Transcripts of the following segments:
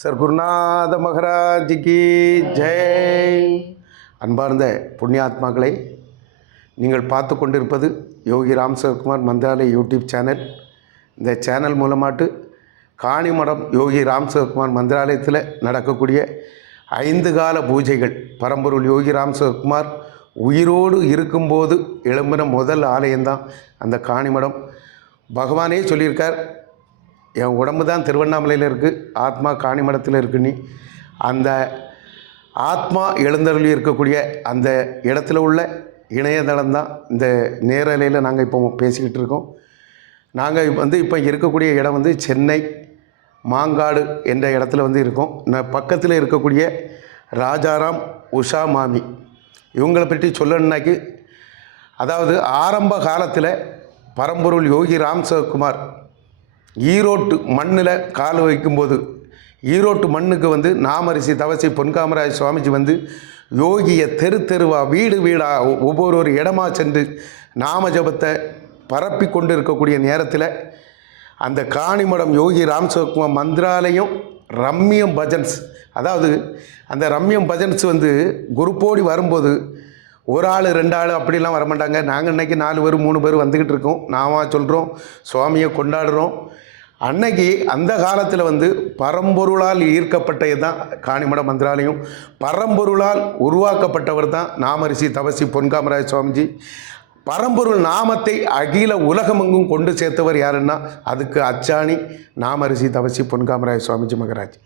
Sir Gurunatha மகராஜிக்கு Jai. அன்பார்ந்த புண்ணியாத்மாக்களை நீங்கள் பார்த்து கொண்டிருப்பது யோகி ராம் சிவகுமார் மந்திராலய யூடியூப் சேனல். இந்த சேனல் மூலமாட்டு காணிமடம் யோகி ராம் சிவகுமார் மந்திராலயத்தில் நடக்கக்கூடிய ஐந்து கால பூஜைகள். பரம்பொருள் யோகி ராம் சிவகுமார் உயிரோடு இருக்கும்போது எழும்பின முதல் ஆலயம்தான் அந்த காணிமடம். பகவானே சொல்லியிருக்கார் என் உடம்பு தான் திருவண்ணாமலையில் இருக்குது ஆத்மா காணிமடத்தில் இருக்கு நீ. அந்த ஆத்மா எழுந்தருளி இருக்கக்கூடிய அந்த இடத்துல உள்ள இணையதளம் தான் இந்த நேரலையில் நாங்கள் இப்போ பேசிக்கிட்டு இருக்கோம். நாங்கள் வந்து இப்போ இருக்கக்கூடிய இடம் வந்து சென்னை மாங்காடு என்ற இடத்துல வந்து இருக்கோம். நான் பக்கத்தில் இருக்கக்கூடிய ராஜாராம் உஷா மாமி. இவங்களை பற்றி சொல்லணுன்னாக்கி அதாவது ஆரம்ப காலத்தில் பரம்பொருள் யோகி ராம் சிவகுமார் ஈரோட்டு மண்ணில் கால் வைக்கும்போது ஈரோட்டு மண்ணுக்கு வந்து நாமரிசி தவசி பொன்காமராஜ் சுவாமிஜி வந்து யோகியை தெரு தெருவா வீடு வீடாக ஒவ்வொரு ஒரு இடமா சென்று நாம ஜபத்தை பரப்பி கொண்டு இருக்கக்கூடிய நேரத்தில் அந்த காணிமடம் யோகி ராம்சகுமார் மந்திராலயம் ரம்யம் பஜன்ஸ் அதாவது அந்த ரம்யம் பஜன்ஸ் வந்து குருப்போடி வரும்போது ஒரு ஆள் ரெண்டு ஆள் அப்படிலாம் வரமாட்டாங்க. நாங்கள் இன்றைக்கி நாலு பேர் மூணு பேர் வந்துக்கிட்டு இருக்கோம். நாம சொல்கிறோம் சுவாமியை கொண்டாடுறோம். அன்னைக்கு அந்த காலத்தில் வந்து பரம்பொருளால் ஈர்க்கப்பட்டது தான் காணிமட மந்திராலயம். பரம்பொருளால் உருவாக்கப்பட்டவர் தான் நாமரிசி தவசி பொன்காமராஜ சுவாமிஜி. பரம்பொருள் நாமத்தை அகில உலகமெங்கும் கொண்டு சேர்த்தவர் யாருன்னா அதுக்கு அச்சாணி நாமரிசி தவசி பொன்காமராய சுவாமிஜி மகராஜ்.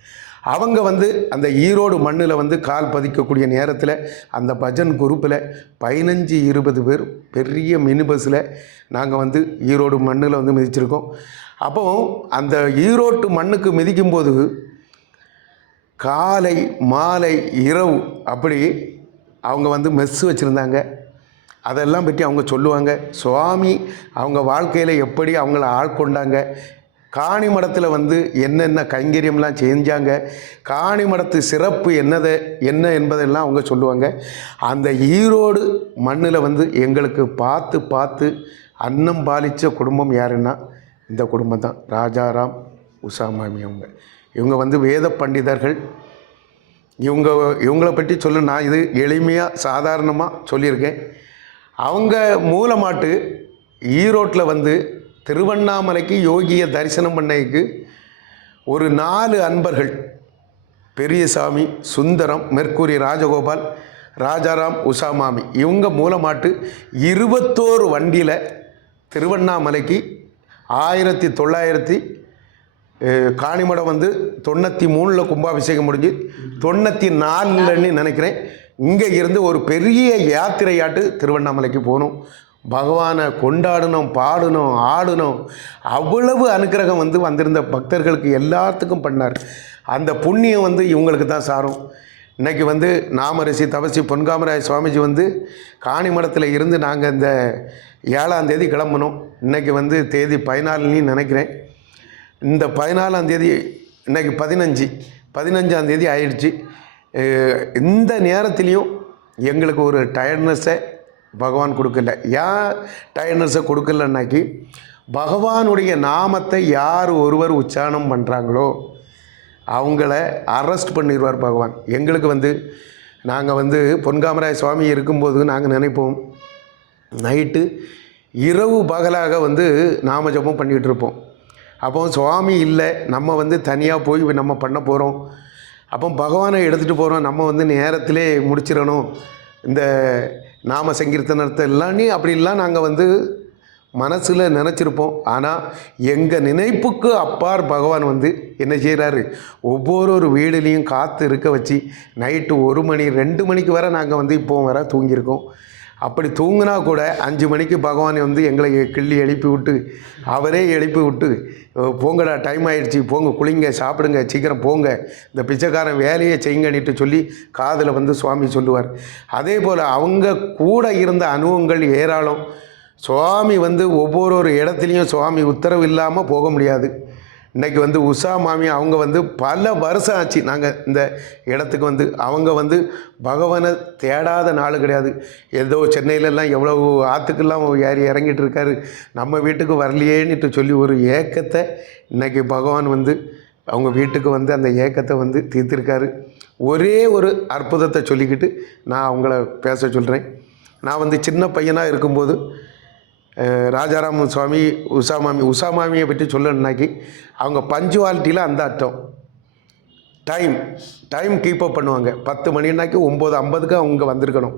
அவங்க வந்து அந்த ஈரோடு மண்ணில் வந்து கால் பதிக்கக்கூடிய நேரத்தில் அந்த பஜன் குரூப்பில் பதினஞ்சு இருபது பேர் பெரிய மினி பஸ்ஸில் நாங்கள் வந்து ஈரோடு மண்ணில் வந்து மிதிச்சிருக்கோம். அப்போ அந்த ஈரோட்டு மண்ணுக்கு மிதிக்கும்போது காலை மாலை இரவு அப்படி அவங்க வந்து மெஸ்ஸு வச்சுருந்தாங்க. அதெல்லாம் பற்றி அவங்க சொல்லுவாங்க. சுவாமி அவங்க வாழ்க்கையில் எப்படி அவங்கள ஆட்கொண்டாங்க காணி மடத்தில் வந்து என்னென்ன கைங்கரியம்லாம் செஞ்சாங்க காணி மடத்து சிறப்பு என்னது என்ன என்பதெல்லாம் அவங்க சொல்லுவாங்க. அந்த ஈரோடு மண்ணில் வந்து எங்களுக்கு பார்த்து பார்த்து அன்னம் பாலித்த குடும்பம் யாருன்னா இந்த குடும்பம் தான். ராஜாராம் உஷாமாமி அவங்க. இவங்க வந்து வேத பண்டிதர்கள். இவங்க இவங்கள பற்றி சொல்ல நான் இது எளிமையாக சாதாரணமாக சொல்லியிருக்கேன். அவங்க மூலமாட்டு ஈரோட்டில் வந்து திருவண்ணாமலைக்கு யோகியை தரிசனம் பண்ணைக்கு ஒரு நாலு அன்பர்கள் பெரியசாமி சுந்தரம் மெர்க்குரி ராஜகோபால் ராஜாராம் உஷாமாமி இவங்க மூலமாட்டு இருபத்தோரு வண்டியில் திருவண்ணாமலைக்கு ஆயிரத்தி தொள்ளாயிரத்தி காணிமடம் வந்து தொண்ணூற்றி மூணில் கும்பாபிஷேகம் முடிஞ்சு தொண்ணூற்றி நாலுலன்னு நினைக்கிறேன். இங்கே இருந்து ஒரு பெரிய யாத்திரையாட்டு திருவண்ணாமலைக்கு போகணும். பகவானை கொண்டாடணும் பாடணும் ஆடணும். அவ்வளவு அனுக்கிரகம் வந்து வந்திருந்த பக்தர்களுக்கு எல்லாத்துக்கும் பண்ணார். அந்த புண்ணியம் வந்து இவங்களுக்கு தான் சாரும். இன்னைக்கு வந்து நாமரிசி தபசி பொன்காமராய சுவாமிஜி வந்து காணிமடத்தில் இருந்து நாங்கள் இந்த ஏழாம் தேதி கிளம்பணும். இன்றைக்கி வந்து தேதி பதினாலுன்னு நினைக்கிறேன். இந்த பதினாலாம் தேதி பதினஞ்சு பதினஞ்சாம் தேதி ஆயிடுச்சு. இந்த நேரத்துலேயும் எங்களுக்கு ஒரு டயர்ட்னஸை பகவான் கொடுக்கல. ஏன் டயர்ட்னஸை கொடுக்கலன்னாக்கி பகவானுடைய நாமத்தை யார் ஒருவர் உச்சாரணம் பண்ணுறாங்களோ அவங்கள அரெஸ்ட் பண்ணிடுவார் பகவான். எங்களுக்கு வந்து நாங்கள் வந்து பொன்காமராய சுவாமி இருக்கும்போது நாங்கள் நினைப்போம் நைட்டு இரவு பகலாக வந்து நாம ஜபம் பண்ணிகிட்டு இருப்போம். அப்போ சுவாமி இல்லை நம்ம வந்து தனியாக போய் நம்ம பண்ண போகிறோம் அப்போ பகவானை எடுத்துகிட்டு போகிறோம் நம்ம வந்து நேரத்திலே முடிச்சிடணும். இந்த நாம சங்கீர்த்தனத்தை எல்லாம் அப்படிலாம் நாங்கள் வந்து மனசில் நினச்சிருப்போம். ஆனால் எங்கள் நினைப்புக்கு அப்பார் பகவான் வந்து என்ன செய்கிறாரு ஒவ்வொரு ஒரு வீடுலேயும் காற்று இருக்க வச்சு நைட்டு ஒரு மணி ரெண்டு மணிக்கு வரை நாங்கள் வந்து இப்போ வர தூங்கியிருக்கோம். அப்படி தூங்கினா கூட அஞ்சு மணிக்கு பகவான் வந்து எங்களை கிள்ளி எழுப்பி விட்டு அவரே எழுப்பி விட்டு போங்கடா டைம் ஆயிடுச்சு போங்க குளிங்க சாப்பிடுங்க சீக்கிரம் போங்க. இந்த பிச்சைக்காரன் வேலையை செய்யுங்கன்னுட்டு சொல்லி காதில் வந்து சுவாமி சொல்லுவார். அதே போல் அவங்க கூட இருந்த அனுபவங்கள் ஏராளம். சுவாமி வந்து ஒவ்வொரு ஒரு இடத்துலையும் சுவாமி உத்தரவு இல்லாமல் போக முடியாது. இன்றைக்கி வந்து உஷா மாமி அவங்க வந்து பல வருஷம் ஆச்சு. நாங்கள் இந்த இடத்துக்கு வந்து அவங்க வந்து பகவானை தேடாத நாள் கிடையாது. ஏதோ சென்னையிலலாம் எவ்வளோ ஆற்றுக்கெல்லாம் ஏறி இறங்கிட்டு இருக்காரு. நம்ம வீட்டுக்கு வரலையேன்னுட்டு சொல்லி ஒரு ஏக்கத்தை இன்றைக்கி பகவான் வந்து அவங்க வீட்டுக்கு வந்து அந்த ஏக்கத்தை வந்து தீர்த்திருக்காரு. ஒரே ஒரு அற்புதத்தை சொல்லிக்கிட்டு நான் அவங்கள பேச சொல்கிறேன் நான் வந்து சின்ன பையனாக இருக்கும்போது ராஜாராம சுவாமி உஷாமாமி உஷாமாமியை பற்றி சொல்லணுன்னாக்கி அவங்க பஞ்சுவாலிட்டியில் அந்த அர்த்தம். டைம் டைம் கீப் அப் பண்ணுவாங்க. பத்து மணினாக்கி ஒம்பது ஐம்பதுக்கு அவங்க வந்திருக்கணும்.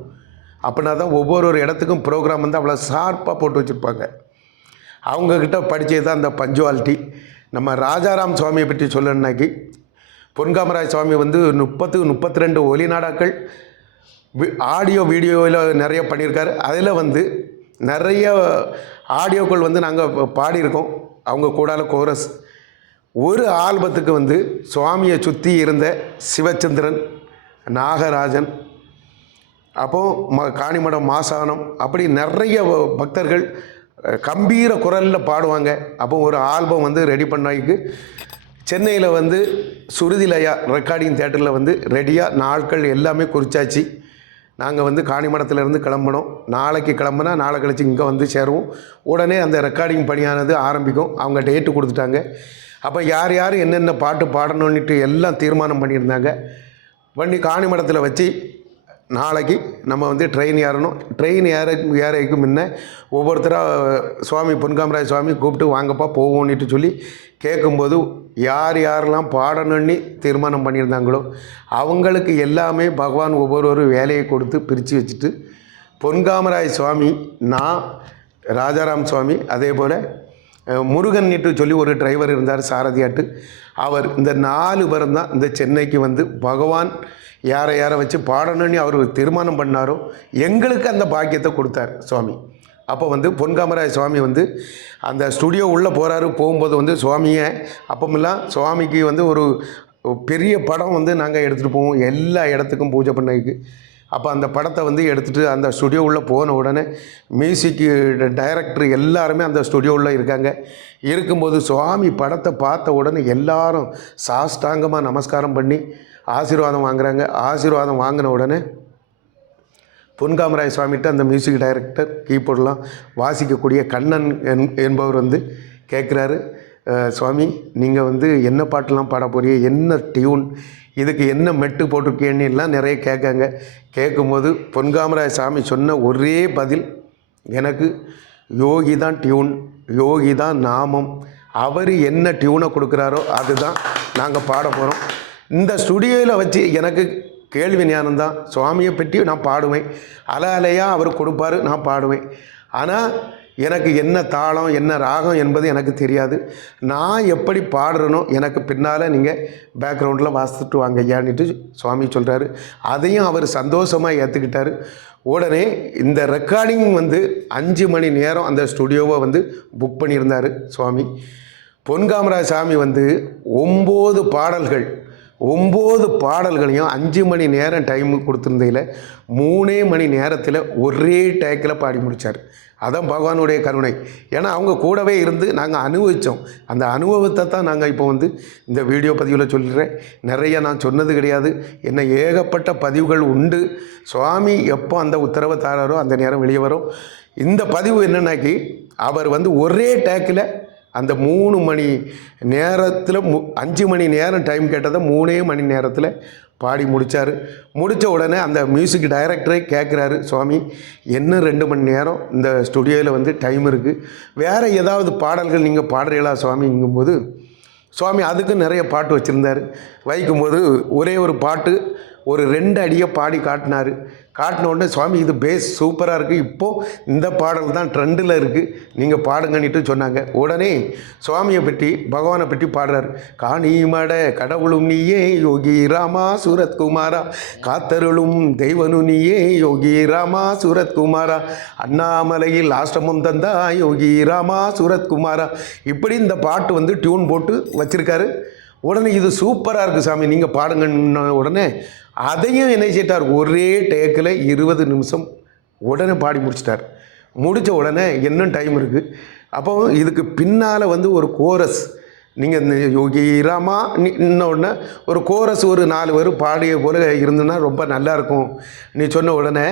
அப்படின்னா தான் ஒவ்வொரு ஒரு இடத்துக்கும் ப்ரோக்ராம் வந்து அவ்வளோ ஷார்ப்பாக போட்டு வச்சுருப்பாங்க. அவங்கக்கிட்ட படித்தது தான் அந்த பஞ்சுவாலிட்டி. நம்ம ராஜாராம் சுவாமியை பற்றி சொல்லணுன்னாக்கி பொன்காமராஜ் சுவாமி வந்து முப்பத்து முப்பத்தி ரெண்டு ஒலிநாடாக்கள் ஆடியோ வீடியோவில் நிறைய பண்ணியிருக்காரு. அதில் வந்து நிறைய ஆடியோக்கள் வந்து நாங்கள் பாடியிருக்கோம். அவங்க கூடால கோரஸ். ஒரு ஆல்பத்துக்கு வந்து சுவாமியை சுற்றி இருந்த சிவச்சந்திரன் நாகராஜன் அப்போ ம காணிமடம் மாசானம் அப்படி நிறைய பக்தர்கள் கம்பீர குரலில் பாடுவாங்க. அப்போ ஒரு ஆல்பம் வந்து ரெடி பண்ணாய்க்கு சென்னையில் வந்து சுருதிலயா ரெக்கார்டிங் தேட்டரில் வந்து ரெடியாக நாட்கள் எல்லாமே குறிச்சாச்சு. நாங்கள் வந்து காணிமடத்துலேருந்து கிளம்பணும் நாளைக்கு கிளம்புனா நாளை கழிச்சு இங்கே வந்து சேருவோம். உடனே அந்த ரெக்கார்டிங் பணியானது ஆரம்பிக்கும். அவங்க டேட்டு கொடுத்துட்டாங்க. அப்போ யார் யார் என்னென்ன பாட்டு பாடணுன்னுட்டு எல்லாம் தீர்மானம் பண்ணியிருந்தாங்க. பண்ணி காணிமடத்தில் வச்சு நாளைக்கு நம்ம வந்து ட்ரெயின் ஏறணும். ட்ரெயின் ஏற ஏறைக்கும் முன்ன ஒவ்வொருத்தராக சுவாமி பொன்காமராஜ் சுவாமி கூப்பிட்டு வாங்கப்பா போவோன்னுட்டு சொல்லி கேட்கும்போது யார் யாரெல்லாம் பாடணும்னு தீர்மானம் பண்ணியிருந்தாங்களோ அவங்களுக்கு எல்லாமே பகவான் ஒவ்வொரு ஒரு வேலையை கொடுத்து பிரித்து வச்சுட்டு பொன்காமராய் சுவாமி நான் ராஜாராம் சுவாமி அதே போல் முருகன் முருகன்னிட்டு சொல்லி ஒரு டிரைவர் இருந்தார் சாரதியாட்டு. அவர் இந்த நாலு பேரும் தான் இந்த சென்னைக்கு வந்து பகவான் யாரை யாரை வச்சு பாடணும்னு அவர் தீர்மானம் பண்ணாரோ எங்களுக்கு அந்த பாக்கியத்தை கொடுத்தார் சுவாமி. அப்போ வந்து பொன்காமராய சுவாமி வந்து அந்த ஸ்டுடியோ உள்ளே போகிறாரு போகும்போது வந்து சுவாமியை அப்பமெல்லாம் சுவாமிக்கு வந்து ஒரு பெரிய படம் வந்து நாங்கள் எடுத்துகிட்டு போவோம். எல்லா இடத்துக்கும் பூஜை பண்ணதுக்கு அப்போ அந்த படத்தை வந்து எடுத்துகிட்டு அந்த ஸ்டுடியோ உள்ளே போன உடனே மியூசிக்கு டைரக்டர் எல்லாருமே அந்த ஸ்டுடியோ உள்ளே இருக்காங்க. இருக்கும்போது சுவாமி படத்தை பார்த்த உடனே எல்லாரும் சாஷ்டாங்கமாக நமஸ்காரம் பண்ணி ஆசீர்வாதம் வாங்குறாங்க. ஆசீர்வாதம் வாங்கின உடனே பொன்காமராய சுவாமிகிட்ட அந்த மியூசிக் டைரக்டர் கீபோர்டெலாம் வாசிக்கக்கூடிய கண்ணன் என் என்பவர் வந்து கேட்குறாரு சுவாமி நீங்கள் வந்து என்ன பாட்டெலாம் பாட போறீங்க? என்ன டியூன் இதுக்கு என்ன மெட்டு போட்டிருக்கீங்கன்னு எல்லாம் நிறைய கேட்காங்க. கேட்கும்போது பொன்காமராய சாமி சொன்ன ஒரே பதில் எனக்கு யோகி தான் டியூன் யோகி தான் நாமம். அவர் என்ன டியூனை கொடுக்குறாரோ அதுதான் நாங்கள் பாட போகிறோம் இந்த ஸ்டுடியோவில் வச்சு எனக்கு கேள்வி ஞானம் தான் சுவாமியை பற்றி நான் பாடுவேன். அல அலையாக அவர் கொடுப்பாரு நான் பாடுவேன். ஆனால் எனக்கு என்ன தாளம் என்ன ராகம் என்பது எனக்கு தெரியாது. நான் எப்படி பாடுறேனோ எனக்கு பின்னால் நீங்கள் பேக்ரவுண்டில் வாசித்துட்டு வாங்க ஐயான்னுட்டு சுவாமி சொல்கிறாரு அதையும் அவர் சந்தோஷமாக ஏற்றுக்கிட்டாரு உடனே இந்த ரெக்கார்டிங் வந்து அஞ்சு மணி நேரம் அந்த ஸ்டுடியோவை வந்து புக் பண்ணியிருந்தார் சுவாமி. பொன்காமராஜ் சாமி வந்து ஒம்பது பாடல்கள் ஒம்பது பாடல்களையும் அஞ்சு மணி நேரம் டைம் கொடுத்துருந்தையில் மூணே மணி நேரத்தில் ஒரே டேக்கில் பாடி முடித்தார் அதான் பகவானுடைய கருணை. ஏன்னா அவங்க கூடவே இருந்து நாங்கள் அனுபவித்தோம் அந்த அனுபவத்தை தான் நாங்கள் இப்போ வந்து இந்த வீடியோ பதிவில் சொல்கிறேன் நிறைய நான் சொன்னது கிடையாது. என்ன ஏகப்பட்ட பதிவுகள் உண்டு. சுவாமி எப்போ அந்த உத்தரவை தாராரோ அந்த நேரம் வெளியே வரும். இந்த பதிவு என்னன்னாக்கி அவர் வந்து ஒரே டேக்கில் அந்த மூணு மணி நேரத்தில் மு அஞ்சு மணி நேரம் டைம் கேட்டதை மூணே மணி நேரத்தில் பாடி முடித்தார் முடித்த உடனே அந்த மியூசிக் டைரக்டரே கேட்குறாரு சுவாமி என்ன ரெண்டு மணி நேரம் இந்த ஸ்டுடியோவில் வந்து டைம் இருக்குது வேறு ஏதாவது பாடல்கள் நீங்கள் பாடுறீங்களா சுவாமிங்கும்போது? சுவாமி அதுக்கு நிறைய பாட்டு வச்சுருந்தார். வைக்கும்போது ஒரே ஒரு பாட்டு ஒரு ரெண்டு அடியை பாடி காட்டினார். காட்டின உடனே சுவாமி இது பேஸ் சூப்பராக இருக்குது இப்போது இந்த பாடல் தான் ட்ரெண்டில் இருக்குது நீங்கள் பாடுங்கன்னுட்டு சொன்னாங்க. உடனே சுவாமியை பற்றி பகவானை பற்றி பாடுறார். காணிமட கடவுளும் நீயே யோகி ராமா சூரத்குமாரா. காத்தருளும் தெய்வனு நீயே யோகி ராமா சூரத்குமாரா. அண்ணாமலையில் ஆசிரமம் தந்தா யோகி ராமா சூரத்குமாரா. இப்படி இந்த பாட்டு வந்து டியூன் போட்டு வச்சுருக்காரு. உடனே இது சூப்பராக இருக்குது சாமி. நீங்கள் பாடுங்கன்னு உடனே அதையும் என்ன செய்யிட்டார் ஒரே டேக்கில் இருபது நிமிஷம் உடனே பாடி முடிச்சிட்டார். முடித்த உடனே இன்னும் டைம் இருக்குது அப்போ இதுக்கு பின்னால் வந்து ஒரு கோரஸ் நீங்கள் இந்த யோகி ராமா நீ இன்ன உடனே ஒரு கோரஸ் ஒரு நாலு பேர் பாடிய போல் இருந்ததுன்னா ரொம்ப நல்லா இருக்கும். நீ சொன்ன உடனே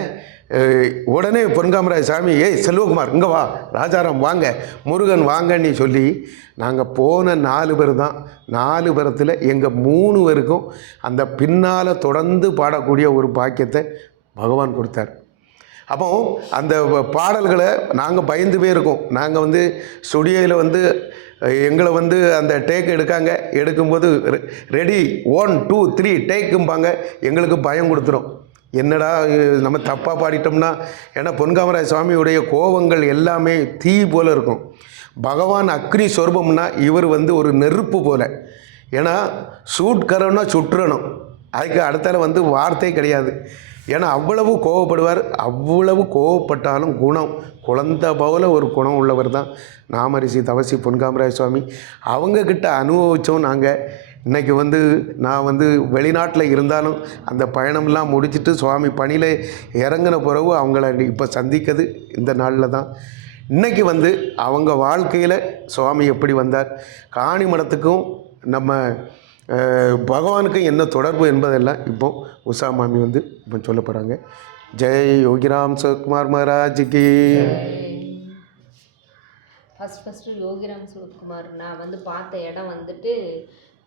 உடனே பொன்காமராஜ சாமி ஏய் செல்வகுமார் இங்கே வா ராஜாராம் வாங்க முருகன் வாங்கன்னு சொல்லி நாங்கள் போன நாலு பேர் தான். நாலு பேரத்தில் எங்கள் மூணு பேருக்கும் அந்த பின்னால் தொடர்ந்து பாடக்கூடிய ஒரு பாக்கியத்தை பகவான் கொடுத்தார். அப்போ அந்த பாடல்களை நாங்கள் பயந்து போயிருக்கோம் நாங்கள் வந்து ஸ்டுடியோவில் வந்து எங்களை வந்து அந்த டேக் எடுக்காங்க. எடுக்கும்போது ரெடி ஒன் டூ த்ரீ டேக்கும்பாங்க. எங்களுக்கு பயம் கொடுத்துரும். என்னடா நம்ம தப்பாக பாடிட்டோம்னா ஏன்னா பொன்காமராஜ சுவாமியுடைய கோபங்கள் எல்லாமே தீ போல இருக்கும். பகவான் அக்னி சொரூபம்னா இவர் வந்து ஒரு நெருப்பு போல. ஏன்னா சூட்கரம்னா சுற்றணும். அதுக்கு அடுத்தால வந்து வார்த்தை கிடையாது. ஏன்னா அவ்வளவு கோவப்படுவார். அவ்வளவு கோவப்பட்டாலும் குணம். குழந்தை போல ஒரு குணம் உள்ளவர் தான். நாமரிசி தவசி பொன்காமராஜ சுவாமி. அவங்கக்கிட்ட அனுபவித்தோம் நாங்கள் இன்றைக்கி வந்து நான் வந்து வெளிநாட்டில் இருந்தாலும் அந்த பயணம்லாம் முடிச்சுட்டு சுவாமி பணியில் இறங்கின பிறகு அவங்கள இப்போ சந்திக்கிறது இந்த நாளில் தான். இன்றைக்கி வந்து அவங்க வாழ்க்கையில் சுவாமி எப்படி வந்தார்? காணி மடத்துக்கும் நம்ம பகவானுக்கும் என்ன தொடர்பு என்பதெல்லாம் இப்போ உஷா மாமி வந்து இப்போ சொல்ல போகிறாங்க ஜெய் யோகிராம் சிவகுமார் மகாராஜிக்கு ஃபஸ்ட் ஃபஸ்ட்டு யோகிராம் சிவகுமார் நான் வந்து பார்த்த இடம் வந்துட்டு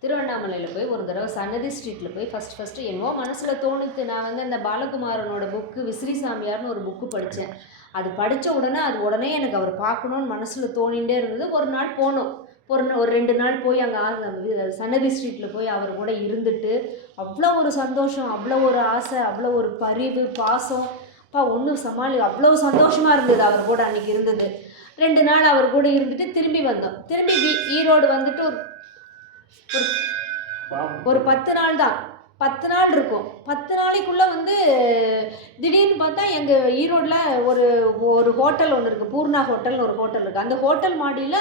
திருவண்ணாமலையில் போய் ஒரு தடவை சன்னதி ஸ்ட்ரீட்டில் போய் ஃபஸ்ட் ஃபஸ்ட்டு என்னவோ மனசில் தோணுது. நான் வந்து அந்த பாலகுமாரனோட புக்கு விசிறி சாமியார்னு ஒரு புக்கு படித்தேன் அது படித்த உடனே அது உடனே எனக்கு அவர் பார்க்கணுன்னு மனசில் தோணிகிட்டே இருந்தது. ஒரு நாள் போனோம். ஒரு ஒரு ரெண்டு நாள் போய் அங்கே சன்னதி ஸ்ட்ரீட்டில் போய் அவர் கூட இருந்துட்டு அவ்வளோ ஒரு சந்தோஷம் அவ்வளோ ஒரு ஆசை அவ்வளோ ஒரு பரிவு பாசம். அப்பா ஒன்றும் சமாளி அவ்வளோ சந்தோஷமாக இருந்தது அவர் கூட அன்றைக்கி இருந்தது. ரெண்டு நாள் அவர் கூட இருந்துட்டு திரும்பி வந்தோம். திரும்பி ஈ- ஈரோடு வந்துட்டு ஒரு ஒரு- பத்து நாள் தான். பத்து நாள் இருக்கும். பத்து நாளைக்குள்ளே வந்து திடீர்னு பார்த்தா எங்கள் ஈரோட்டில் ஒரு ஒரு ஹோட்டல் ஒன்று இருக்குது பூர்ணா ஹோட்டல்னு ஒரு ஹோட்டல் இருக்குது அந்த ஹோட்டல் மாடியில்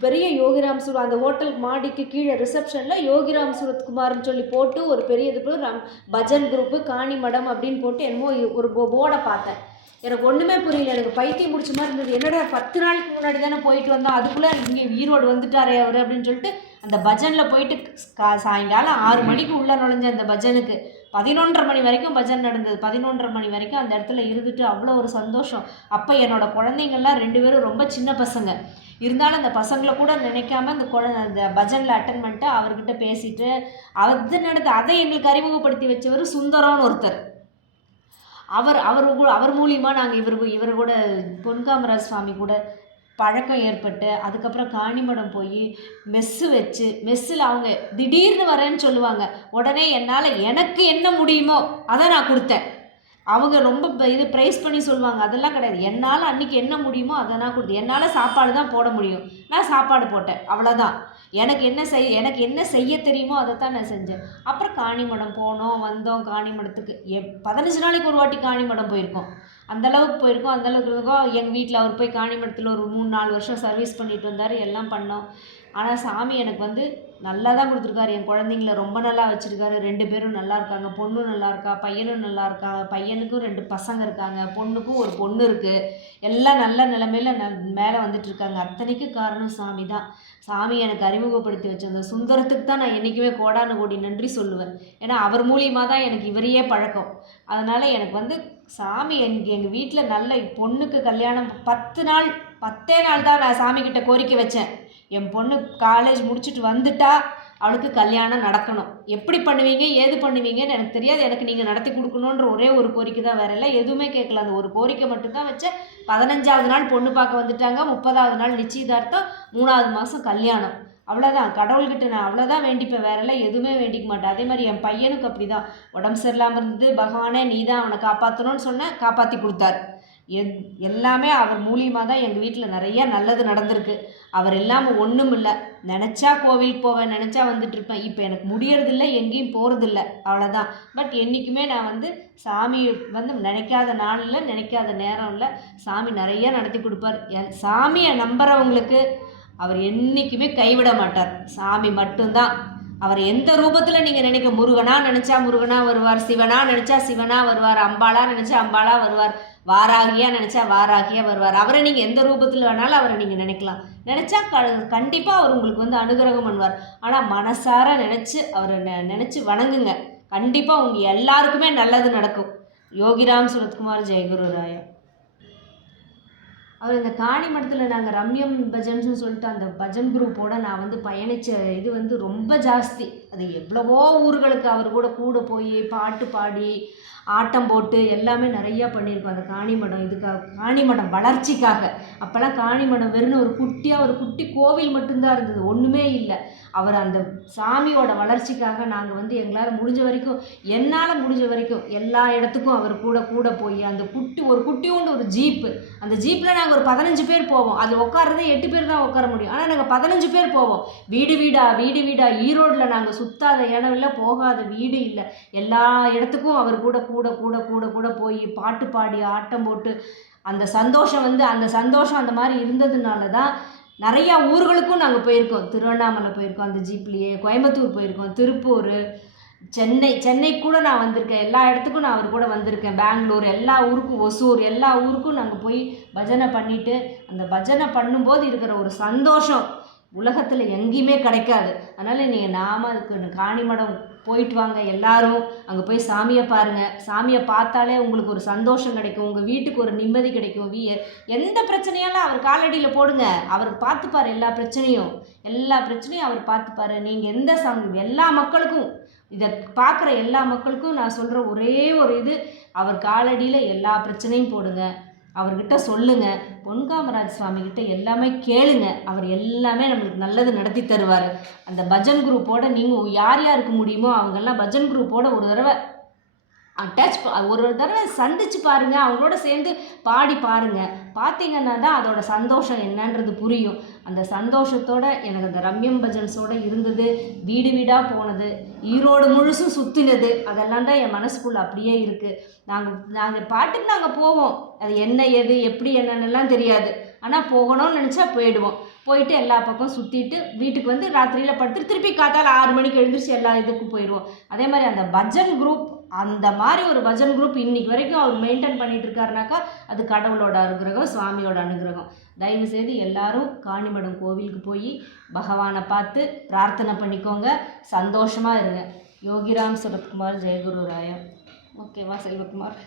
பெரிய யோகிராம் சுர அந்த ஹோட்டல் மாடிக்கு கீழே ரிசப்ஷனில் யோகிராம் சுரத்குமார்னு சொல்லி போட்டு ஒரு பெரிய இது ரம் பஜன் குரூப்பு காணி மடம் அப்படின்னு போட்டு என்னமோ ஒரு போர்டை பார்த்தேன். எனக்கு ஒன்றுமே புரியல. எனக்கு பைத்தியம் முடிச்ச மாதிரி இருந்தது. என்னடா பத்து நாளுக்கு முன்னாடி தானே போயிட்டு வந்தோம். அதுக்குள்ளே இங்கே ஈரோடு வந்துட்டாரே அவர் அப்படின்னு சொல்லிட்டு அந்த பஜனில் போயிட்டு கா- சாயங்காலம் ஆறு மணிக்கு உள்ளே நுழைஞ்ச அந்த பஜனுக்கு பதினொன்றரை மணி வரைக்கும் பஜன் நடந்தது. பதினொன்றரை மணி வரைக்கும் அந்த இடத்துல இருந்துட்டு அவ்வளோ ஒரு சந்தோஷம். அப்போ என்னோட குழந்தைங்கள்லாம் ரெண்டு பேரும் ரொம்ப சின்ன பசங்க. இருந்தாலும் அந்த பசங்களை கூட நினைக்காம அந்த குழந்தை அந்த பஜனில் அட்டன் பண்ணிட்டு அவர்கிட்ட பேசிட்டு அது நடந்து அதை எங்களுக்கு அறிமுகப்படுத்தி வச்சவர் சுந்தரம்னு ஒருத்தர். அவர் அவர் அவர் மூலியமா நாங்கள் இவர் இவர் கூட பொன்காமராஜ் சுவாமி கூட பழக்கம் ஏற்பட்டு அதுக்கப்புறம் காணிமடம் போய் மெஸ்ஸு வச்சு மெஸ்ஸில் அவங்க திடீர்னு வரேன்னு சொல்லுவாங்க. உடனே என்னால் எனக்கு என்ன முடியுமோ அதை நான் கொடுத்தேன். அவங்க ரொம்ப இது ப்ரைஸ் பண்ணி சொல்லுவாங்க. அதெல்லாம் கிடையாது. என்னால் அன்றைக்கி என்ன முடியுமோ அதை நான் கொடுத்தேன். என்னால் சாப்பாடு தான் போட முடியும். நான் சாப்பாடு போட்டேன். அவ்வளோதான் எனக்கு என்ன செய் எனக்கு என்ன செய்ய தெரியுமோ அதை தான் நான் செஞ்சேன். அப்புறம் காணிமடம் போனோம் வந்தோம் காணிமடத்துக்கு. எப் பதினஞ்சு நாளைக்கு ஒரு வாட்டி காணிமடம் போயிருக்கோம். அந்த அளவுக்கு போயிருக்கோம். அந்தளவுக்கு இருக்கோம். எங்கள் வீட்டில் அவர் போய் காணிமடத்தில் ஒரு மூணு நாலு வருஷம் சர்வீஸ் பண்ணிட்டு வந்தார். எல்லாம் பண்ணோம். ஆனால் சாமி எனக்கு வந்து நல்லா தான் கொடுத்துருக்காரு. என் குழந்தைங்கள ரொம்ப நல்லா வச்சுருக்காரு. ரெண்டு பேரும் நல்லா இருக்காங்க. பொண்ணும் நல்லா இருக்கா? பையனும் நல்லா இருக்கா? பையனுக்கும் ரெண்டு பசங்க இருக்காங்க. பொண்ணுக்கும் ஒரு பொண்ணு இருக்குது எல்லாம் நல்ல நிலமையில ந மேலே வந்துட்டு இருக்காங்க அத்தனைக்கு காரணம் சாமி தான் சாமி எனக்கு அறிமுகப்படுத்தி வச்ச அந்த சுந்தரத்துக்கு தான் நான் என்றைக்குமே கோடானு கோடி நன்றி சொல்லுவேன். ஏன்னா அவர் மூலியமாக தான் எனக்கு இவரையே பழக்கம். அதனால் எனக்கு வந்து சாமி எனக்கு எங்கள் வீட்டில் நல்ல பொண்ணுக்கு கல்யாணம் பத்து நாள் பத்தே நாள் தான் நான் சாமிக்கிட்ட கோரிக்கை வச்சேன். என் பொண்ணு காலேஜ் முடிச்சுட்டு வந்துட்டா அவளுக்கு கல்யாணம் நடக்கணும். எப்படி பண்ணுவீங்க ஏது பண்ணுவீங்கன்னு எனக்கு தெரியாது. எனக்கு நீங்கள் நடத்தி கொடுக்கணுன்ற ஒரே ஒரு கோரிக்கை தான் வேற இல்லை. எதுவுமே கேட்கல. அந்த ஒரு கோரிக்கை மட்டும்தான் வச்சேன். பதினஞ்சாவது நாள் பொண்ணு பார்க்க வந்துட்டாங்க. முப்பதாவது நாள் நிச்சயதார்த்தம். மூணாவது மாதம் கல்யாணம். அவ்வளோதான் கடவுள்கிட்ட நான் அவ்வளோதான் வேண்டிப்பேன். வேறெல்லாம் எதுவுமே வேண்டிக்க மாட்டேன். அதே மாதிரி என் பையனுக்கு அப்படி தான் உடம்பு சரியில்லாமல் இருந்தது. பகவானே நீ தான் அவனை காப்பாற்றணும்னு சொன்ன காப்பாற்றி கொடுத்தாரு. எத் எல்லாமே அவர் மூலியமாக தான் எங்கள் வீட்டில் நிறைய நல்லது நடந்திருக்கு. அவர் இல்லாமல் ஒன்றும் இல்லை. நினச்சா கோவிலுக்கு போவேன் நினச்சா வந்துட்டு இருப்பேன். இப்போ எனக்கு முடியறதில்ல எங்கேயும் போகிறதில்ல அவ்வளோதான் பட் என்றைக்குமே நான் வந்து சாமி வந்து நினைக்காத நாளில் நினைக்காத நேரம் இல்லை. சாமி நிறைய நடத்தி கொடுப்பார். என் சாமியை நம்புகிறவங்களுக்கு அவர் என்றைக்குமே கைவிட மாட்டார். சாமி மட்டும்தான். அவர் எந்த ரூபத்தில் நீங்கள் நினைக்க முருகனா நினச்சா முருகனா வருவார் சிவனா நினச்சா சிவனா வருவார் அம்பாளா நினச்சா அம்பாளா வருவார். வாராகியா நினச்சா வாராகியா வருவார். அவரை நீங்கள் எந்த ரூபத்தில் வேணாலும் அவரை நீங்கள் நினைக்கலாம். நினச்சா க கண்டிப்பாக அவர் உங்களுக்கு வந்து அனுகிரகம் பண்ணுவார். ஆனால் மனசார நினச்சி அவரை நெ நினச்சி வணங்குங்க. கண்டிப்பாக உங்கள் எல்லாருக்குமே நல்லது நடக்கும். யோகிராம் சுரத்குமார் ஜெயகுரு ராயா. அவர் இந்த காணி மடத்தில் நாங்கள் ரம்யம் பஜன்ஸ்னு சொல்லிட்டு அந்த பஜன் குரூப்போடு நான் வந்து பயணித்த இது வந்து ரொம்ப ஜாஸ்தி. அது எவ்வளவோ ஊர்களுக்கு அவர் கூட கூட போய் பாட்டு பாடி ஆட்டம் போட்டு எல்லாமே நிறையா பண்ணியிருக்கோம். அந்த காணிமடம் இதுக்காக காணிமடம் வளர்ச்சிக்காக. அப்போல்லாம் காணிமடம் வெறும் ஒரு குட்டியாக ஒரு குட்டி கோவில் மட்டும்தான் இருந்தது. ஒன்றுமே இல்லை. அவர் அந்த சாமியோட வளர்ச்சிக்காக நாங்கள் வந்து எங்களால் முடிஞ்ச வரைக்கும் என்னால் முடிஞ்ச வரைக்கும் எல்லா இடத்துக்கும் அவர் கூட கூட போய் அந்த குட்டி ஒரு குட்டியோண்டு ஒரு ஜீப்பு. அந்த ஜீப்பில் நாங்கள் ஒரு பதினஞ்சு பேர் போவோம். அது உட்காரதே எட்டு பேர் தான் உட்கார முடியும். ஆனால் நாங்கள் பதினஞ்சு பேர் போவோம். வீடு வீடா வீடு வீடா ஈரோட்டில் நாங்கள் சுத்தாத இடம் இல்லை போகாத வீடு இல்லை. எல்லா இடத்துக்கும் அவர் கூட கூட கூட கூட கூட போய் பாட்டு பாடி ஆட்டம் போட்டு அந்த சந்தோஷம் வந்து அந்த சந்தோஷம் அந்த மாதிரி இருந்ததுனால தான் நிறையா ஊர்களுக்கும் நாங்கள் போயிருக்கோம். திருவண்ணாமலை போயிருக்கோம் அந்த ஜீப்லேயே. கோயம்புத்தூர் போயிருக்கோம் திருப்பூர் சென்னை சென்னை கூட நான் வந்திருக்கேன். எல்லா இடத்துக்கும் நான் அவர் கூட வந்திருக்கேன். பெங்களூர் எல்லா ஊருக்கும் ஒசூர் எல்லா ஊருக்கும் நாங்கள் போய் பஜனை பண்ணிவிட்டு அந்த பஜனை பண்ணும்போது இருக்கிற ஒரு சந்தோஷம். உலகத்தில் எங்கேயுமே கிடைக்காது. அதனால் நீங்கள் நாம அதுக்கு காணிமடம் போயிட்டு வாங்க எல்லாரும். அங்கே போய் சாமியை பாருங்கள் சாமியை பார்த்தாலே உங்களுக்கு ஒரு சந்தோஷம் கிடைக்கும். உங்கள் வீட்டுக்கு ஒரு நிம்மதி கிடைக்கும். வீ எந்த பிரச்சனையாலும் அவர் காலடியில் போடுங்க. அவர் பார்த்துப்பார் எல்லா பிரச்சனையும். எல்லா பிரச்சனையும் அவர் பார்த்துப்பாரு. நீங்கள் எந்த சாங் எல்லா மக்களுக்கும் இதை பார்க்குற எல்லா மக்களுக்கும் நான் சொல்கிற ஒரே ஒரு இது அவர் காலடியில் எல்லா பிரச்சனையும் போடுங்க. அவர்கிட்ட சொல்லுங்க. பொன்காமராஜ் சுவாமி கிட்ட எல்லாமே கேளுங்க. அவர் எல்லாமே நம்மளுக்கு நல்லது நடத்தி தருவார். அந்த பஜன் குரூப்போட நீங்கள் யார் யாருக்கு முடியுமோ அவங்கெல்லாம் பஜன் குரூப்போட ஒரு தடவை அட்டாச் ஒரு ஒரு தடவை சந்திச்சு பாருங்கள் அவங்களோட சேர்ந்து பாடி பாருங்க. பார்த்தீங்கன்னா தான் அதோட சந்தோஷம் என்னன்றது புரியும். அந்த சந்தோஷத்தோட எனக்கு அந்த ரம்யம் பஜன்ஸோட இருந்தது வீடு வீடாக போனது ஈரோடு முழுசும் சுற்றினது அதெல்லாம் தான் என் மனசுக்குள்ளே அப்படியே இருக்குது நாங்கள் நாங்கள் பாட்டுக்கு நாங்கள் போவோம். அது என்ன எது எப்படி என்னென்னலாம் தெரியாது. ஆனால் போகணும்னு நினச்சா போயிடுவோம். போயிட்டு எல்லா பக்கம் சுற்றிட்டு வீட்டுக்கு வந்து ராத்திரியில் படுத்து திருப்பி காத்தால் ஆறு மணிக்கு எழுந்திரிச்சு எல்லா இதுக்கும் போயிடுவோம் அதே மாதிரி அந்த பஜன் குரூப் அந்த மாதிரி ஒரு பஜன் குரூப் இன்னைக்கு வரைக்கும் அவர் மெயின்டைன் பண்ணிட்டு இருக்காருனாக்கா அது கடவுளோட அனுகிரகம் சுவாமியோட அனுகிரகம். தயவு செய்து எல்லாரும் காணிமடம் கோவிலுக்கு போய் பகவானை பார்த்து பிரார்த்தனை பண்ணிக்கோங்க. சந்தோஷமாக இருங்க. யோகிராம் சுரத்குமார் ஜெயகுரு ராயா ஓகேவா செல்வகுமார்?